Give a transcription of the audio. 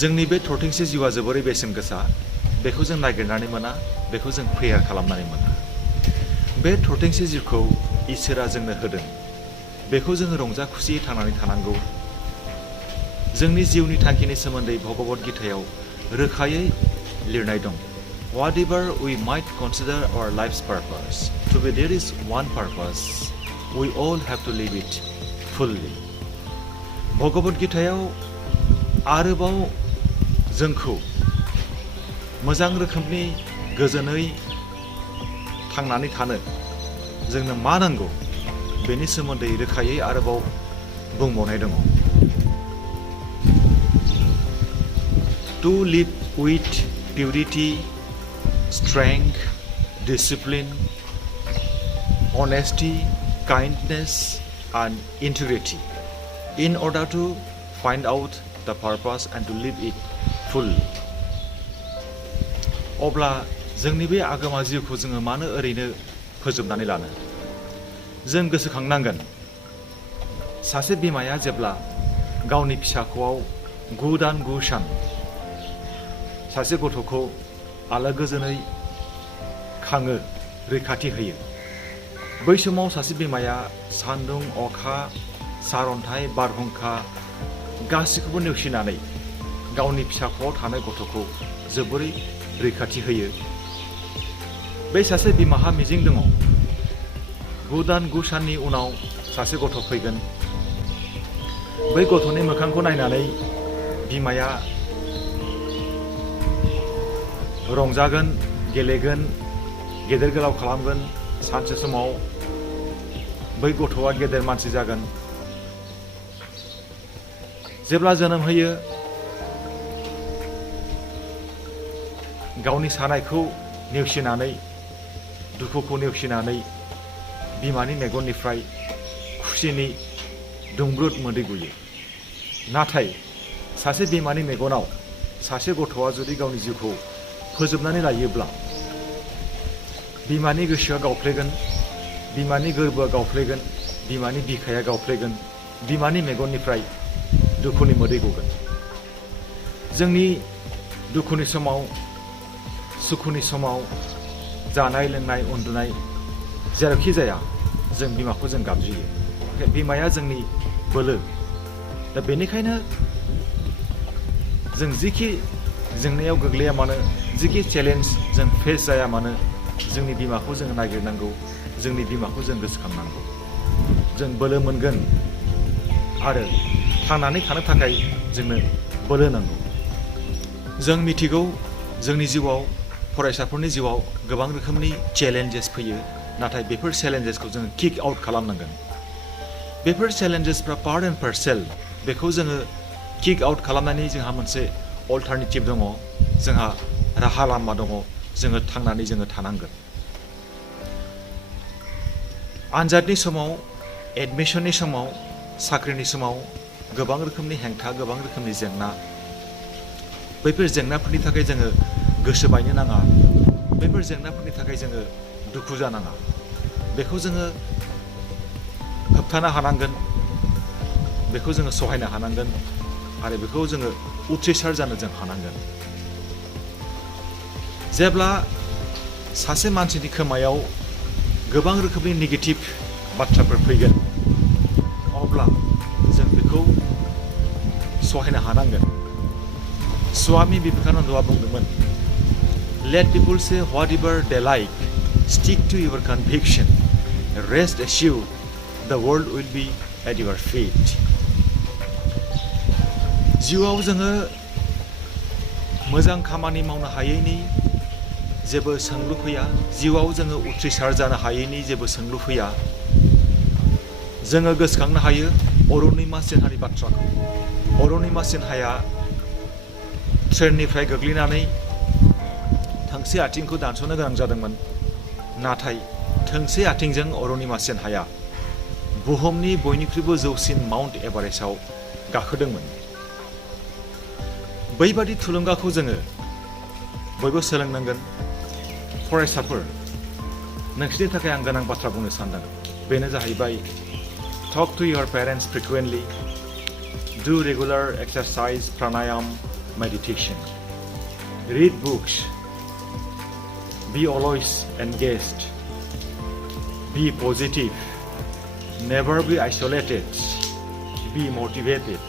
जोंनि बे थरथिंसे जिउआ जोबोरै बेसेन गोसा बेखौ जों नागिरनानै मोना बेखौ जों प्रेयार खालामनानै मोना बे थरथिंसे जिउखौ इसोरा जोंनो होदों बेखौ जोङो रंजा खुसियै थांनानै थानांगौ जोंनि जिउनि थांखिनि सोमोन्दै भगवत गीतायाव रोखायै लिरनाय दं whatever we might consider our life's purpose to be there is one purpose we all have to live it fully भगवत गीतायाव आरोबाव जोंखौ मोजां रोखोमनि गोजोनै थांनानै थानो जोंनो मा नांगौ बेनि सोमोन्दै रोखायै आरोबाव बुंबावनाय दङ To live with purity, strength, discipline, honesty, kindness and integrity in order to find out the purpose and to live it fully. अब्ला जोंनि बे आगोमा जिउखौ जोङो मानो ओरैनो फोजोबनानै लानो जों गोसोखांनांगोन सासे बिमाया जेब्ला गावनि फिसाख'आव 9 दान 9 सान सासे गथ'खौ आलो गोजोनै खाङो रैखाथि होयो बै समाव सासे बिमाया सान्दुं अखा सारअन्थाइ बारहुंखा गासैखौबो नेवसिनानै गावनि फिसाख'आव थानाय गथ'खौ जोबोरै रैखाथि होयो बै सासे बिमाहा मिजिं दङ 9 दान 9 साननि उनाव सासे गथ' फैगोन बै गथ'नि मोखांखौ नायनानै बिमाया रंजागोन गेलेगोन गेदेर गोलाव खालामगोन सानसे समाव बै गथ'आ गेदेर मानसि जागोन जेब्ला जोनोम होयो गावनि सानायखौ नेवसिनानै दुखुखौ नेवसिनानै बिमानि मेगननिफ्राय खुसिनि दुंब्रुद मोदै गयो नाथाय सासे बिमानि मेगनाव सासे गथ'आ जुदि गावनि जिउखौ फोजोबनानै लायोब्ला बिमानि गोसोआ गावफ्लेगोन बिमानि गोरबोआ गावफ्लेगोन बिमानि बिखाया गावफ्लेगोन बिमानि मेगननिफ्राय दुखुनि मोदै गगोन जोंनि दुखुनि समाव सुखुनि समाव जानाय लोंनाय उन्दुनाय जेरावखि जाया जों बिमाखौ जों गाबज्रियो बिमाया जोंनि बोलो दा बेनिखायनो जों जिखि जेंनायाव गोग्लैया मानो जिखि चेलेन्ज जों फेस जाया मानो जोंनि बिमाखौ जों नागिरनांगौ जोंनि बिमाखौ जों गोसोखांनांगौ जों बोलो मोनगोन आरो थांनानै थानो थाखाय जोंनो बोलो नांगौ जों मिथिगौ जोंनि जिउआव फरायसाफोरनि जिउआव गोबां रोखोमनि चेलेन्जेस फैयो नाथाय बेफोर चेलेन्जेसखौ जोङो किक आउट खालामनांगोन बेफोर चेलेन्जेसफ्रा पार्ट एन्ड पार्सेल बेखौ जोङो किक आउट खालामनायनि जोंहा मोनसे अल्टारनेटिभ दङ जोंहा राहा लामा दङ जोङो थांनानै जोङो थानांगोन आनजादनि समाव एडमिशननि समाव साख्रिनि समाव गोबां रोखोमनि हेंथा गोबां रोखोमनि जेंना बैफोर जेंनाफोरनि थाखाय जोङो गोसो बायनो नाङा बैफोर जेंनाफोरनि थाखाय जोङो दुखु जानाङा बेखौ जोङो होबथानो हानांगोन बेखौ जोङो सहायनो हानांगोन आरो बेखौ जोङो उथ्रिसार जानो जों हानांगोन जेब्ला सासे मानसिनि खोमायाव गोबां रोखोमनि नेगेटिभ बाथ्राफोर फैगोन अब्ला जों बेखौ सहायनो हानांगोन स्वामी विवेकानन्दआ बुंदोंमोन Let people say whatever they like stick to your conviction rest assured the world will be at your feet जिउआव जोङो मोजां खामानि मावनो हायैनि जेबो सोंलु फैया जिउआव जोङो उथ्रिसार जानो हायैनि जेबो सोंलु फैया जोङो गोसोखांनो हायो अरुणिमा सिन्हानि बाथ्राखौ अरुणिमा सिन्हाया ट्रेननिफ्राय गोग्लैनानै थोंसे आथिंखौ दानस'नो गोनां जादोंमोन नाथाय थोंसे आथिंजों अरुणिमा सिन्हाया बुहुमनि बयनिख्रुइबो जौसिन माउन्ट एभारेस्टआव गाखोदोंमोन बैबादि थुलुंगाखौ जोङो बयबो सोलोंनांगोन फरायसाफोर नोंसोरनि थाखाय आं गोनां बाथ्रा बुंनो सानदों बेनो जाहैबाय talk to your parents frequently do regular exercise pranayam meditation. Read books. Be always engaged. Be positive. Never be isolated. Be motivated.